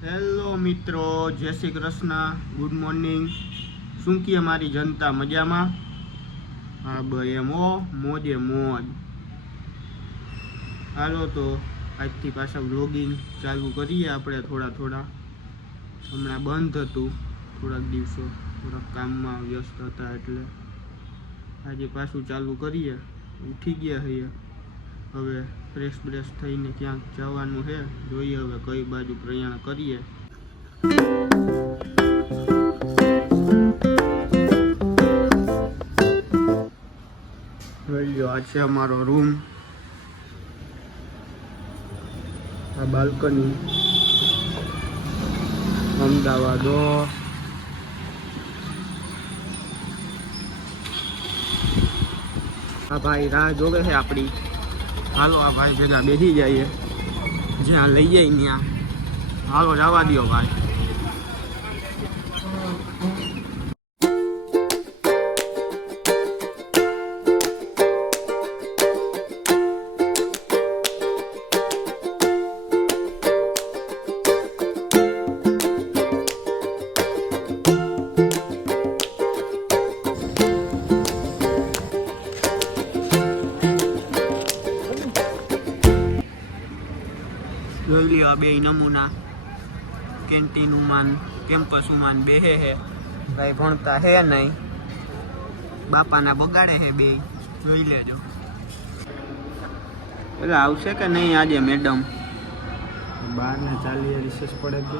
Hello મિત્રો, જય Shri Krishna, good morning. શું કે અમારી જનતા મજામાં? હા ભાઈ એમ મોજે મોજ। હાલો તો આજથી પાછા વ્લોગિંગ ચાલુ કરીએ આપણે થોડા હમણાં બંધ હતું થોડાક દિવસો, થોડાક કામમાં વ્યસ્ત હતા એટલે આજે પાછું ચાલુ કરીએ। ઉઠી ગયા છીએ, હવે ફ્રેશ બ્રેશ થઈને ક્યાંક જવાનું છે, જોઈએ હવે કઈ બાજુ પ્રયાણ કરીએ। જોઈ લો, આ છે અમારો રૂમ, આ બાલ્કની, અમદાવાદ। આ ભાઈ રાહ જોવે છે આપણી, હાલો આ ભાઈ ભેગા બેસી જઈએ, જ્યાં લઈ જાય ત્યાં હાલો જવા દો ભાઈ। જોઈ લ્યો આ બે નમૂના, કેન્ટીન ઉમાન કેમ્પસ ઉમાન બેહે હે, ભાઈ ભણતા હે નહીં, બાપાના બગાડે હે બે, જોઈ લેજો। એટલે આવશે કે નહીં આજે મેડમ? 12:40 રિસેસ પડે તો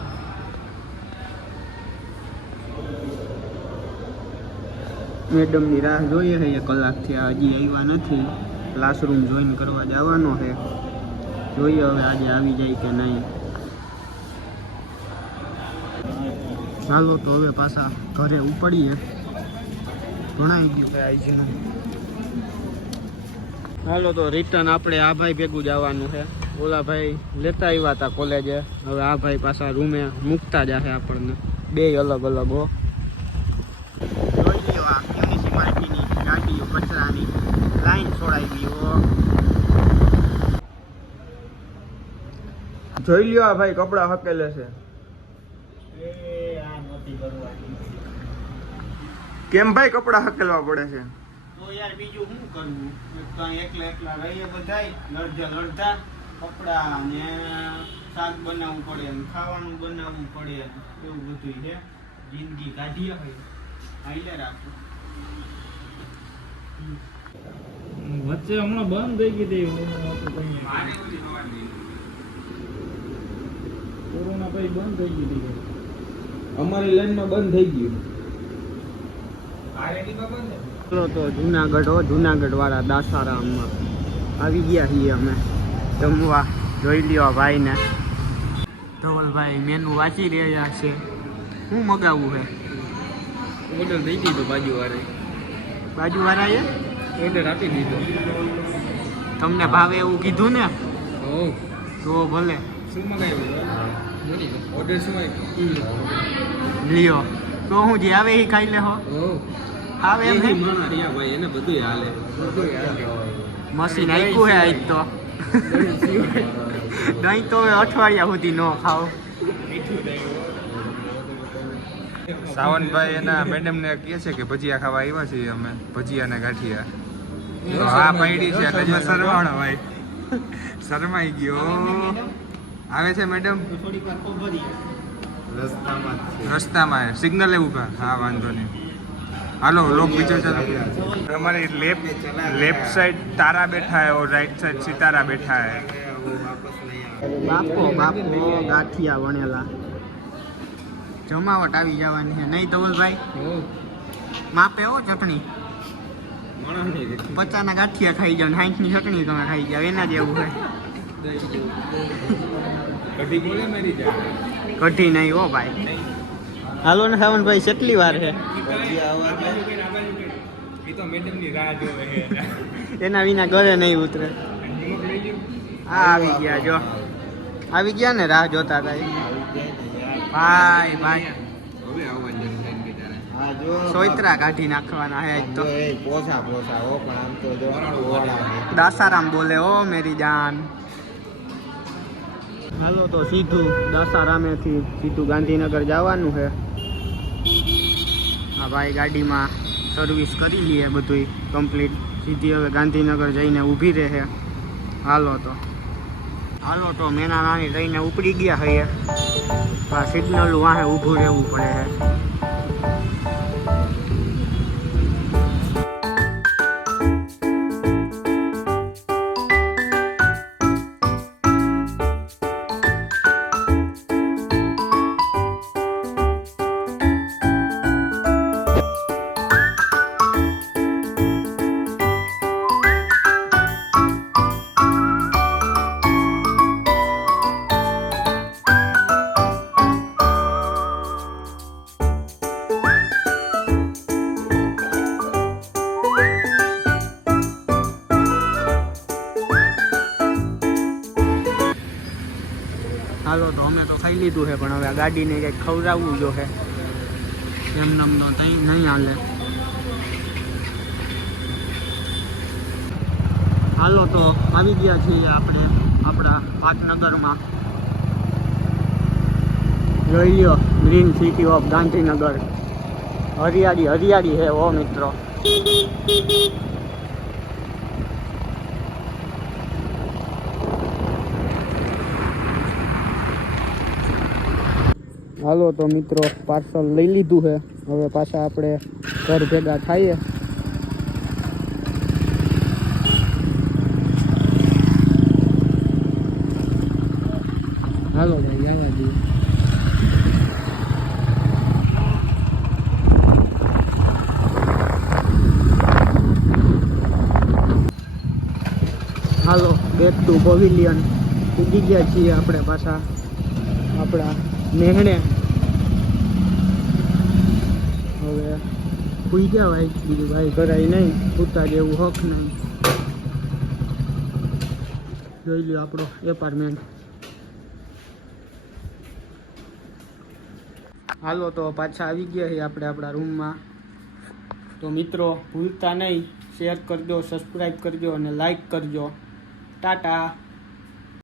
મેડમની રાહ જોઈએ છે, 1 કલાકથી હજી આવ્યા નથી, ક્લાસરૂમ જોઈન કરવા જવાનો છે, જોઈએ હવે આજે આવી જાય કે નહીં। ચાલો તો હવે પાછા ઘરે ઉપડીએ, ભણાઈ ગયું કે આવી છે। હાલો તો રિટર્ન આપણે આ ભાઈ ભેગું જવાનું છે, ઓલા ભાઈ લેતા આવ્યા હતા કોલેજે, હવે આ ભાઈ પાછા રૂમે મૂકતા જશે આપણને, બે અલગ અલગ હો। જોઈ લ્યો આ મ્યુનિસિપાલિટીની ગાડીઓ કચરાની લાઈન છોડાવી હો। જોઈ લ્યો આ ભાઈ કપડા હકેલે છે, કેમ ભાઈ કપડા હકેલવા પડે છે? તો યાર બીજું શું કરવું, એકલા રહીએ બધાય, લડધા કપડા ને શાક બનાવવું પડે, ખાવાનું બનાવવું પડે, એવું બધું છે, જિંદગી કાઢીએ હાઈલે રાખો। વચ્ચે હમણાં બંધ થઈ ગઈ હતી કોરોના પછી બંધ થઈ ગઈ હતી, અમારી લાઈનમાં બંધ થઈ ગયું। ચલો તો જુનાગઢ વાળા દાસારામમાં આવી ગયા છીએ અમે જમવા। જોઈ લ્યો ભાઈને, ધવલભાઈ મેનુ વાંચી રહ્યા છે, શું મગાવવું છે? ઓર્ડર થઈ દીધો, બાજુવાળાએ ઓર્ડર આપી દીધો। તમને ભાવે એવું કીધું ને? ઓ તો ભલે, શું મગાવ્યું? ઓર્ડર શું આવ્યું? લ્યો તો હું જે આવે એ ખાઈ લેહો। આવે એમ હે ભાઈ, એને બધું હાલે, મશીન આપ્યું હે આજ તો દહીં તો હવે અઠવાડિયા સુધી ન ખાઓ। સાવનભાઈ એના મેડમને કહે છે કે ભજીયા ખાવા આવ્યા છીએ અમે, ભજીયા ને ગાંઠિયા, તો હા પડી છે એટલે જો શરમાણો ભાઈ, શરમાઈ ગયો। આવે છે મેડમ રસ્તામાં સિગ્નલ એવું કા? હા વાંધો નહીં, હાલો લોક બીજો ચાલો। हमारी लेफ्ट साइड तारा बैठा है और राइट साइड सितारा बैठा है। બાપો ગાંઠિયા વણેલા, જમાવટ આવી જવાની છે નહીં ધવલભાઈ? માપે હો ચટણી, 50ના ગાંઠિયા ખાઈ જાવ, 60ની ચટણી તમે ખાઈ જાવ, એના જેવું છે। કઢી નહીં હો ભાઈ। હાલો ને સાવનભાઈ, કેટલી વાર છે? એના વિના ઘરે નહીં ઉતરે। હા આવી ગયા, જો આવી ગયા ને, રાહ જોતા હતા ભાઈ। સોયત્રા કાઢી નાખવાના હે તો, દાસારામ બોલે ઓ મેરી જાન। હાલો તો સીધું દસારામેથી સીધું ગાંધીનગર જવાનું છે. હા ભાઈ ગાડીમાં સર્વિસ કરી લઈએ બધું કમ્પ્લીટ. સીધી હવે ગાંધીનગર જઈને ઊભી રહે. હાલો તો મેના નાની લઈને ઉપડી ગયા હઈએ. આ સિગ્નલ વાહે ઊભું રહેવું પડે છે. હાલો તો અમે તો ખાઈ લીધું છે, પણ હવે આ ગાડીને કંઈક ખવડાવવું જો છે. એમ નમનો ત્યાં નહીં હાલે. હાલો તો આવી ગયા છીએ આપણે આપણા પાટનગરમાં. જોઈ લ્યો ગ્રીન સિટી ઓફ ગાંધીનગર. હરિયાળી છે ઓ મિત્રો. હાલો તો મિત્રો પાર્સલ લઈ લીધું છે. હવે પાછા આપણે ઘર ભેગા થઈએ. હાલો ભાઈ અહીંયા જઈએ. હાલો બેક ટુ પવેલિયન પૂજી ગયા છીએ આપણે પાછા આપણા નેહણે. હવે પૂઈ ગયા ભાઈ, બીજું ભાઈ કરાય નહીં, પૂતા જેવું હક નહીં. જોઈ લ્યો આપણો એપાર્ટમેન્ટ. હાલો તો પાછા આવી ગયા છીએ આપણે આપણા રૂમમાં. તો મિત્રો ભૂલતા નહીં, શેર કરજો, સબસ્ક્રાઈબ કરજો અને લાઈક કરજો. ટાટા.